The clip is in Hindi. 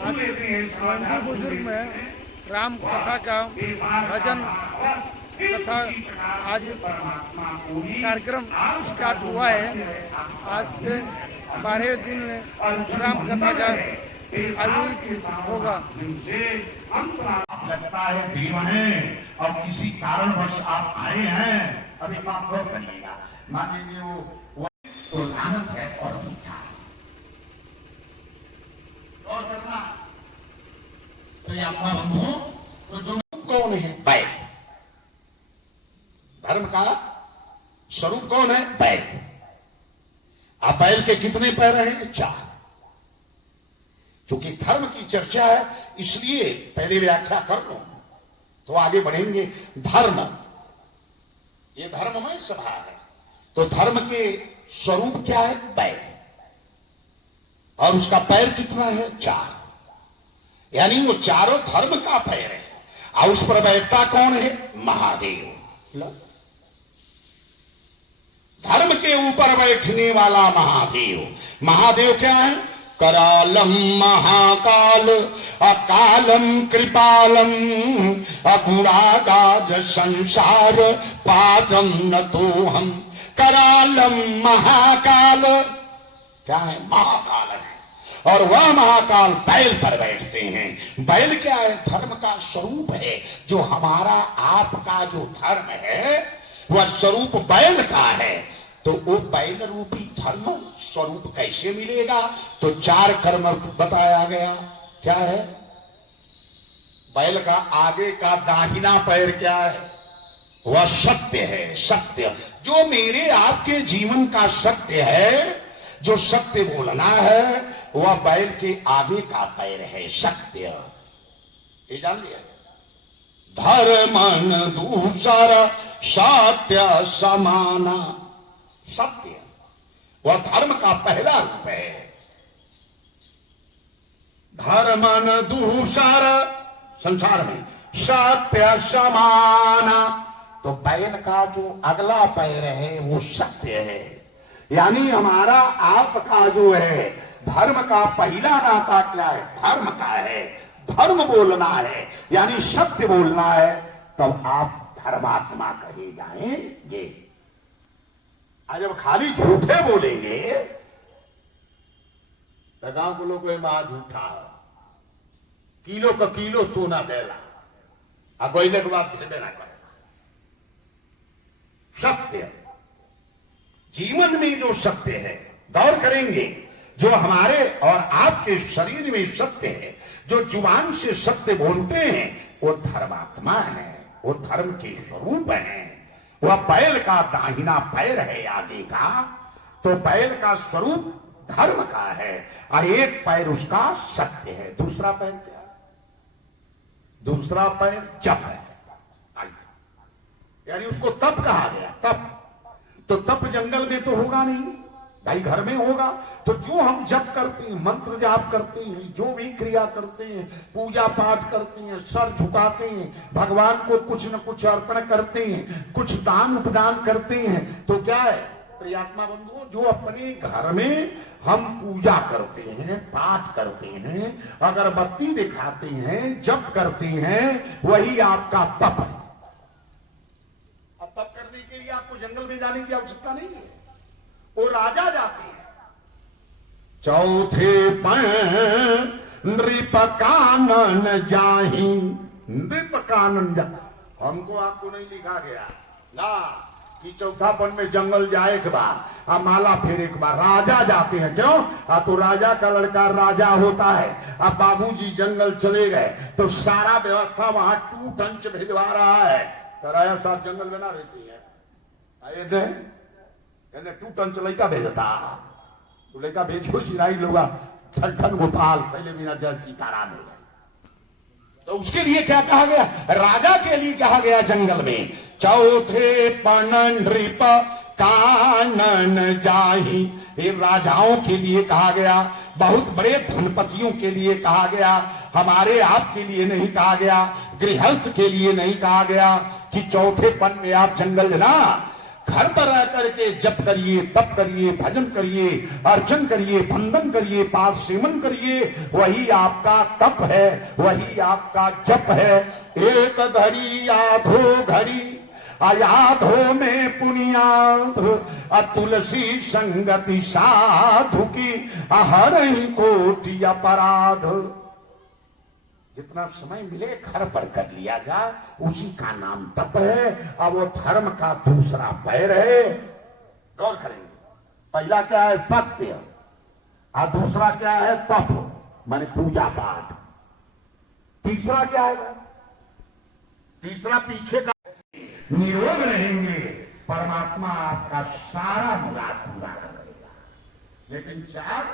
आज मंदिर बुजुर्ग में राम कथा का भजन कथा आज कार्यक्रम स्टार्ट हुआ है। आज से 12वें दिन में राम कथा का आयोजित होगा। लगता है देव हैं और किसी कारणवश आप आए हैं, अभी बात और करिएगा। मान लीजिए वो तो लानत है और मीठा और करना तो ये अपना बंधु तो जो कौन है? बैल। धर्म का स्वरूप कौन है? बैल। अब बैल के कितने पैर हैं? 4। क्योंकि धर्म की चर्चा है इसलिए पहले व्याख्या कर लो तो आगे बढ़ेंगे। धर्म, ये धर्ममय सभा है तो धर्म के स्वरूप क्या है? बैल। और उसका पैर कितना है? 4। यानी वो चारों धर्म का पैर है। और उस पर बैठता कौन है? महादेव। धर्म के ऊपर बैठने वाला महादेव। महादेव क्या है? करालम महाकाल अकालम कृपालम अगुणागाध संसार पादम न तो हम। करालम महाकाल क्या है? महाकाल है। और वह महाकाल बैल पर बैठते हैं। बैल क्या है? धर्म का स्वरूप है। जो हमारा आपका जो धर्म है वह स्वरूप बैल का है। तो वो बैल रूपी धर्म स्वरूप कैसे मिलेगा? तो 4 कर्म बताया गया। क्या है? बैल का आगे का दाहिना पैर क्या है? वह सत्य है। सत्य जो मेरे आपके जीवन का सत्य है, जो सत्य बोलना है वह बैल के आगे का पैर है। सत्य ये जान लिया। धर्मन दूसरा सत्य समाना। सत्य वह धर्म का पहला रूप है। धर्मन दूसरा संसार में सत्य समाना। तो बैल का जो अगला पैर है वो सत्य है। यानी हमारा आपका जो है धर्म का पहला नाता क्या है? धर्म का है। धर्म बोलना है यानी सत्य बोलना है, तब आप धर्मात्मा कहे जाएंगे। आज जब खाली झूठे बोलेंगे तो गांव के लोग मां झूठा किलो का किलो सोना देला आ गोइले के बाद भेदे ना करेगा। सत्य जीवन में जो सत्य है गौर करेंगे। जो हमारे और आपके शरीर में सत्य है, जो जुबान से सत्य बोलते हैं वो धर्मात्मा है, वो धर्म के स्वरूप है। वह बैल का दाहिना पैर है आगे का। तो बैल का स्वरूप धर्म का है और एक पैर उसका सत्य है। दूसरा पैर क्या है? दूसरा पैर जप है। यानी उसको तप कहा गया। तप तो तप जंगल में तो होगा नहीं भाई, घर में होगा। तो जो हम जप करते हैं, मंत्र जाप करते हैं, जो भी क्रिया करते हैं, पूजा पाठ करते हैं, सर झुकाते हैं, भगवान को कुछ न कुछ अर्पण करते हैं, कुछ दान उपदान करते हैं, तो क्या है प्रियात्मा बंधुओं? जो अपने घर में हम पूजा करते हैं, पाठ करते हैं, अगरबत्ती दिखाते हैं, जप करते हैं, वही आपका तप है। अब तप करने के लिए आपको जंगल में जाने की आवश्यकता नहीं है। वो राजा जाते हैं। चौथे पण नृप कानन जाहि। नृप कानन जा, हमको आपको नहीं लिखा गया ना कि चौथापन में जंगल जाए के बाद माला फेरे के बाद राजा जाते हैं। क्यों? तो राजा का लड़का राजा होता है। अब बाबूजी जंगल चले गए तो सारा व्यवस्था वहां 2 टंच भिजवा रहा है। तो राजा साहब जंगल में ना रही है 2 टन लड़का भेजता। तो लड़का भेजो चिराई लोग ठन गोपाल पहले बिना जय सीताराम हो गए। तो उसके लिए क्या कहा गया? राजा के लिए कहा गया जंगल में चौथे पण नृप कानन जाहि। ये राजाओं के लिए कहा गया, बहुत बड़े धनपतियों के लिए कहा गया, हमारे आपके लिए नहीं कहा गया, गृहस्थ के लिए नहीं कहा गया कि चौथे पण में आप जंगल ना घर पर रह करके जप करिए, तप करिए, भजन करिए, अर्चन करिए, बंधन करिए, पास सेवन करिए, वही आपका तप है, वही आपका जप है। एक घड़ी आधो घड़ी अयाधो में पुनियाध, तुलसी संगति साधु की हरहि कोटि अपराध। जितना समय मिले घर पर कर लिया जाए, उसी का नाम तप है। अब वो धर्म का दूसरा पैर है। गौर करेंगे, पहला क्या है? सत्य, और दूसरा क्या है? तप, माने पूजा पाठ। तीसरा क्या है? तीसरा पीछे का निरोग रहेंगे, परमात्मा आपका सारा मुराद पूरा करेगा। लेकिन चार